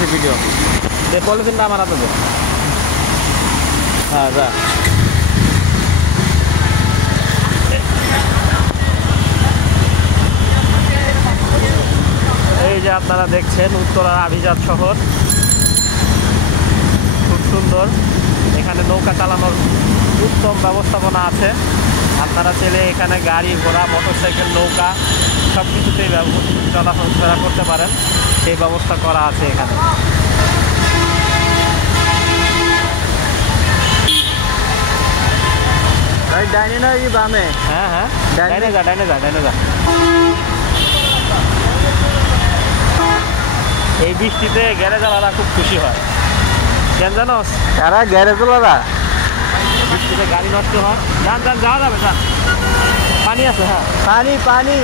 করতেছি ভিডিও। পলিথিনটা আমার হাতে দে। হ্যাঁ যা। এই যে আপনারা দেখছেন উত্তরার আভিজাত শহর, খুব সুন্দর। এখানে নৌকা চালানোর উত্তম ব্যবস্থাপনা আছে। আপনারা চাইলে এখানে গাড়ি ঘোড়া মোটরসাইকেল নৌকা সব কিছুতেই চলাফেরা করতে পারেন, সেই ব্যবস্থা করা আছে এখানে। ডাইনে না কি বামে? হ্যাঁ হ্যাঁ, ডাইনে যা ডাইনে যা ডাইনে যা। এই বৃষ্টিতে গ্যারেজওয়ালারা খুব খুশি হয়, কেন জানো? কারা গ্যারেজওয়ালারা? বৃষ্টিতে গাড়ি নষ্ট হয়। যান যান, যাওয়া যাবে, যান, পানি আছে। হ্যাঁ পানি পানি,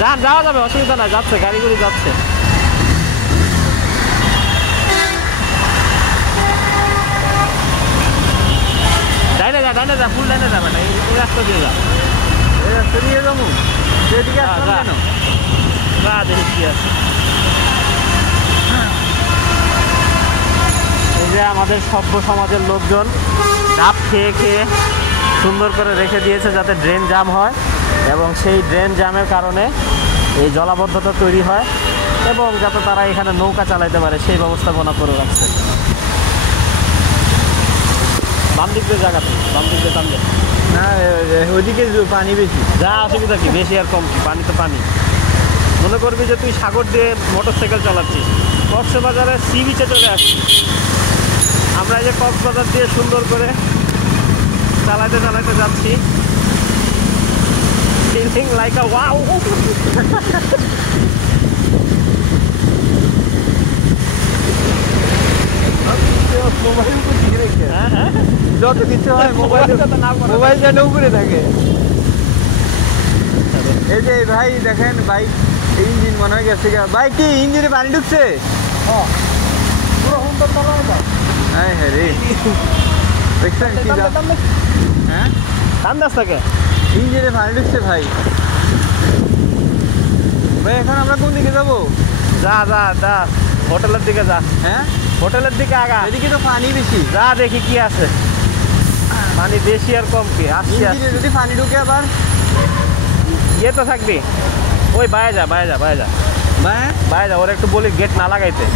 যান, যাওয়া যাবে, অসুবিধা নাই, যাচ্ছে গাড়িগুলি যাচ্ছে। ডাইনে যা ডাইনে যা, ফুল ডাইনে যাবে না, এই রাস্তা দিয়ে যা। এই রাস্তা দিয়ে যাবো? সেদিকে আসলাম কেন? যা দেখি কি আছে। এই যে আমাদের সভ্য সমাজের লোকজন ডাব খেয়ে খেয়ে সুন্দর করে রেখে দিয়েছে যাতে ড্রেন জাম হয়, এবং সেই ড্রেন জামের কারণে এই জলাবদ্ধতা তৈরি হয়, এবং যাতে তারা এখানে নৌকা চালাইতে পারে সেই ব্যবস্থাপনা করে রাখছে। বাম দিক দিয়ে জায়গাতে, বাম দিক দিয়ে টানলে না, ওইদিকে পানি বেশি। যা, অসুবিধা কি, বেশি আর কম কি, পানি তো পানি। মনে করবি যে তুই সাগর দিয়ে মোটরসাইকেল চালাচ্ছিস, কক্সবাজারে সি বিচে চলে আসছিস। আমরা এই যে কক্সবাজার দিয়ে সুন্দর করে চালাইতে চালাইতে যাচ্ছি, feeling like a wow. Mobile ঠিক রেখে, হ্যাঁ হ্যাঁ, যত কিছু হয় মোবাইল যেন উপরে থাকে। এই যে ভাই দেখেন, বাইক ইঞ্জিন মনে হয় গেছে। বাইক কি ইঞ্জিনে পানি ঢুকছে? হ্যাঁ হ্যাঁ রে, দেখছেন কি? হ্যাঁ, আন্দাজ থাকে ইঞ্জিনে পানি ঢুকছে ভাই। ভাই এখন আমরা কোন দিকে যাবো? যা যা যা, হোটেলের দিকে যা। হ্যাঁ, হোটেলের দিকে আগা, এদিকে তো পানি বেশি। যা দেখি কি আছে। পানি বেশি আর কম কি আসছে? ইঞ্জিনে যদি পানি ঢুকে আবার ইয়ে তো থাকবি। ওই বাইরে যা, বাইরে যা, বাইরে যা, বাইরে যা, ওরা একটু বলি গেট না লাগাইতে।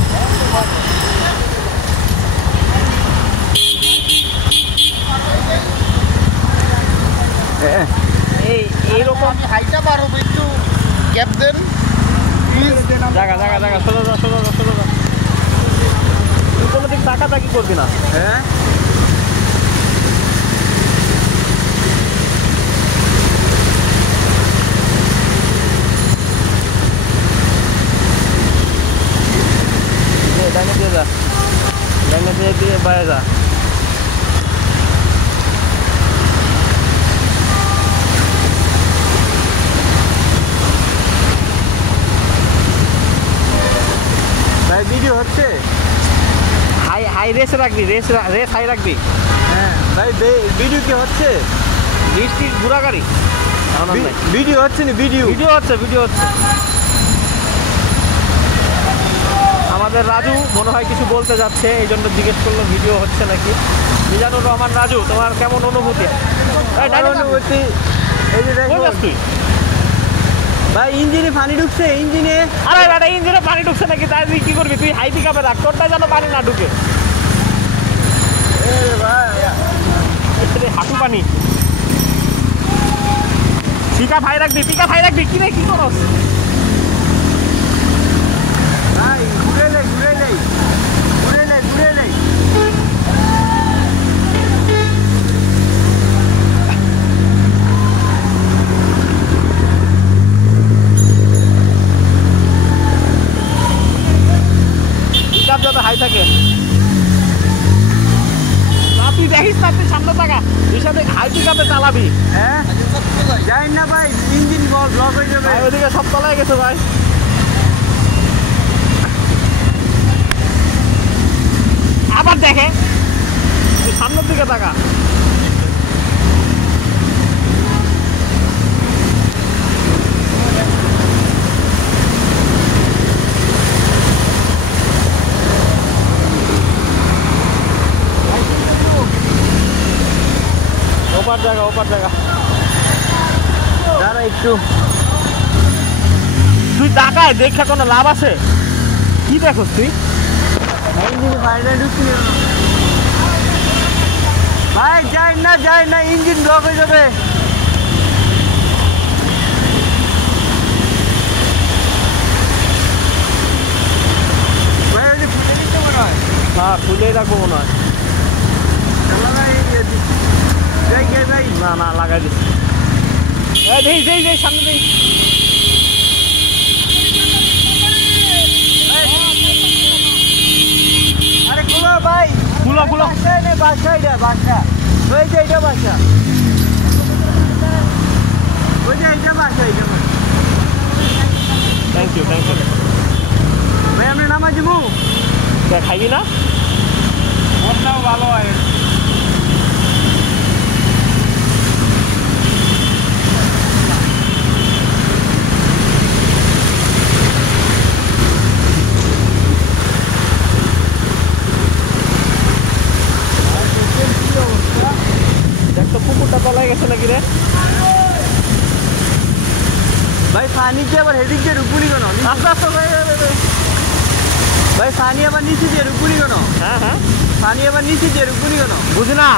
এই এইরকম হাইটা পারো একটু গ্যাপ দেন জায়গা জায়গা জায়গা, সোজা যা, সোজা যা, সোজা যা। তুই কোনো দিক তাকাতাকি করবি না। হ্যাঁ, ডাইনে দিয়ে যা, ডাইনে দিয়ে দিয়ে বাইরে যা। ভাই ভিডিও হচ্ছে? হাই হাই রেস রাখবি, রেস রেস হাই রাখবি। হ্যাঁ ভাই, ভিডিও কি হচ্ছে? বৃষ্টির ঘোরা গাড়ি ভিডিও হচ্ছে না? ভিডিও ভিডিও হচ্ছে, ভিডিও হচ্ছে। আমাদের রাজু মনে হয় কিছু বলতে যাচ্ছে, এই জন্য জিজ্ঞেস করলো ভিডিও হচ্ছে নাকি। মিজানুর রহমান, রাজু তোমার কেমন অনুভূতি? অনুভূতি এই যে দেখো তুই ভাই, ইঞ্জিনে পানি ঢুকছে, ইঞ্জিনে। আরে বেটা, ইঞ্জিনে পানি ঢুকছে নাকি, তাই তুই কি করবি? তুই হাই পিক আপে রাখ, তোরটা যেন পানি না ঢুকে। হাঁটু পানি। পিকা ভাই রাখবি, পিকা ভাই রাখবি। কি রে, কি করস? ভাই ঘুরে নেই, ঘুরে নেই, ঘুরে নেই, ঘুরে নেই। পিকআপ যত হাই থাকে, তুই দেখিস না, তুই সামনে থাকা, তুই সাথে হাই পিকআপে চালাবি। হ্যাঁ, যাই না ভাই, ইঞ্জিন ব্লক হয়ে যাবে। ওইদিকে সব তলায় গেছে ভাই। আবার দেখে, তুই সামনের দিকে তাকা। ওপার জায়গা। দাঁড়া একটু, তুই তাকায় দেখা কোনো লাভ আছে? কি দেখোস তুই? ইঞ্জিন ফাইনাল ঢুকছি না। ভাই যাই না, ইঞ্জিন ব্লক হয়ে যাবে। ভাই ওই যে ফুটে দিতে মনে হয়। হ্যাঁ খুলেই রাখবো মনে হয়। যাই না না লাগাই দিচ্ছি। যেই সামনে দেই। আরে খুলো ভাই, খুলো বাসা এটা বাসা, ওই যে এটা বাসা, ওই যে এটা বাসা। Thank you. ভাই আপনি নামা যাবো, খাইবি না? ওটাও ভালো হয়। দেখ তো পুকুরটা তলায় গেছে নাকি রে? ভাই পানি কি আবার হেদিক দিয়ে রুকুনি কেন? আস্তে আস্তে ভাই পানি আবার নিচে দিয়ে রুকুনি কেন? হ্যাঁ পানি আবার নিচে দিয়ে রুকুনি কেন? বুঝি না।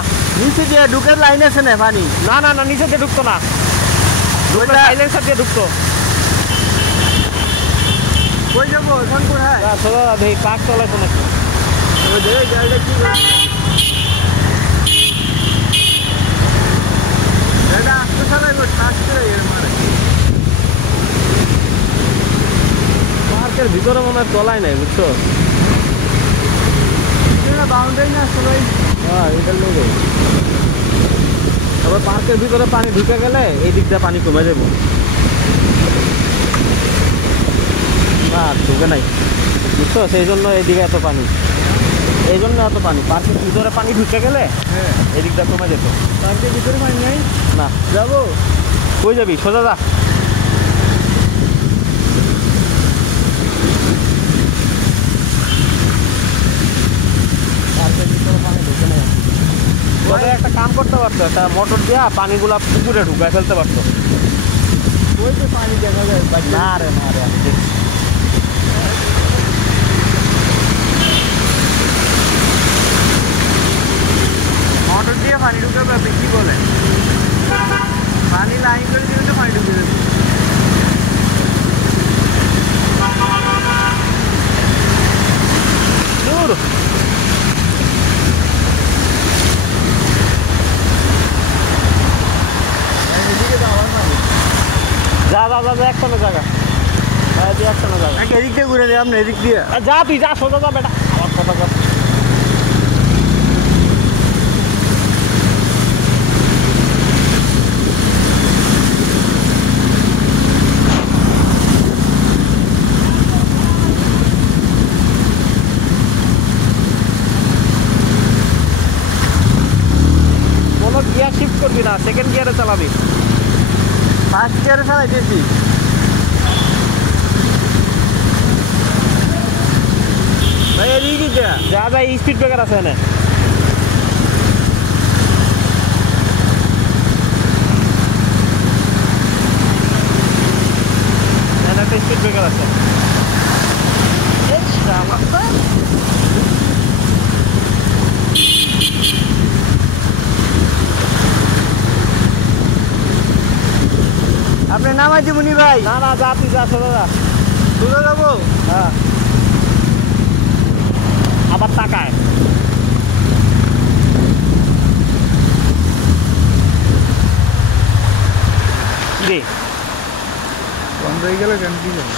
নিচে দিয়ে ঢুকের লাইন আছে না পানি? না নিচে দিয়ে ঢুকতো না, সাইলেন্সার দিয়ে ঢুকতো। কই যাবো এখন কোথায়? সোজা দেখি কাক চলাইছে নাকি। গাড়িটা কি গাড়িটা আসতে চালাইবো, আসতে মারে। পার্কের ভিতরে মনে হয় তলায় নাই, বুঝছো? বাউন্ডারি না সবাই। হ্যাঁ এটার লেগে। তারপর পার্কের ভিতরে পানি ঢুকে গেলে এই দিক দিয়ে পানি কমে যাবো। না ঢুকে নাই, বুঝছো? সেই জন্য এইদিকে এত পানি, এই জন্য এত পানি। পার্কের ভিতরে পানি ঢুকে গেলে হ্যাঁ, এই দিকটা কমে যেত। পার্কের ভিতরে পানি নাই। না যাবো, কই যাবি? সোজা যা। পার্কের ভিতরে পানি ঢুকে নেই। ওদের একটা কাম করতে পারতো, একটা মোটর দিয়া পানিগুলা পুকুরে ঢুকায় ফেলতে পারতো। ওই যে পানি দেখা যায়। না রে আমি দেখছি। মোটর দিয়ে পানি ঢুকাবে, আপনি কি বলেন? পানি লাইন করে দিলে তো পানি ঢুকে যাবে। দূর এদিকে তো আমার পানি। যা একটা জায়গা, একটা জায়গা। এদিক দিয়ে ঘুরে দেয়, আপনি এদিক দিয়ে। যা তুই যা, সোজা যা বেটা। আমার কথা কর। কোনো গিয়ার শিফট করবি না, সেকেন্ড গিয়ারে চালাবি। ফার্স্ট গিয়ারে চালাইতেছি। ভাই এদিকে যা স্পিড ব্রেকার আছে এনে। একটা স্পিড ব্রেকার আছে। আপনি নামাই দিবনি ভাই? না যা তুই যা, সোজা যা। তুলে যাবো। হ্যাঁ আবার তাকায়। রে বন্ধ হয়ে গেল কেন? কি যাবো?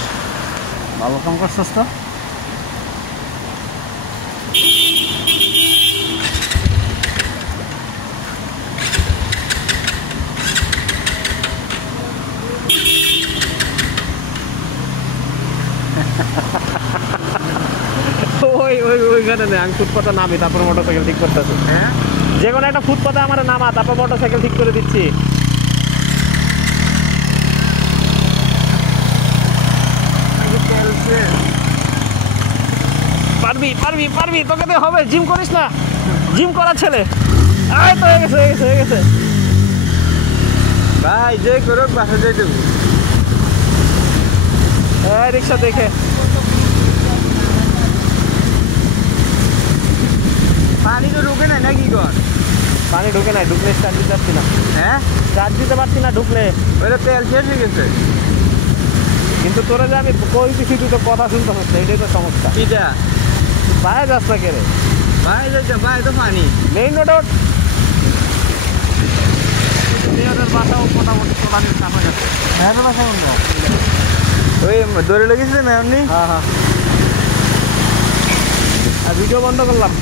ভালো কাম করছিস তো। ওইখানে নেই, আমি ফুটপাতে নামি, তারপর মোটরসাইকেল ঠিক করতেছি। হ্যাঁ, যে কোনো একটা ফুটপাতে আমার নামা, তারপর মোটরসাইকেল ঠিক করে দিচ্ছি। পারবি তোকে দিয়ে হবে। জিম করিস না? জিম করার ছেলে। আয় তো হয়ে গেছে। ভাই যে করুক বাসা দিয়ে দেবো। রিক্সা দেখে পানি তো ঢুকে নাই নাকি কর? পানি ঢুকে নাই, ঢুকলে স্টার্ট দিতে পারছি না। হ্যাঁ স্টার্ট দিতে পারছি না ঢুকলে। ওইটা তেল শেষ হয়ে গেছে। কিন্তু তোরা যে আমি কই দিছি তুই তো কথা শুনতে হচ্ছে, এটাই তো সমস্যা। কিটা বাইরে যাস না কে রে? ভাই যাইতে ভাই তো পানি মেইন রোড মেয়রের বাসাও মোটামুটি চলানির কাছে গেছে। মেয়রের বাসা কোন? ওই দৌড়ে লেগেছে না এমনি। হ্যাঁ হ্যাঁ, আর ভিডিও বন্ধ করলাম।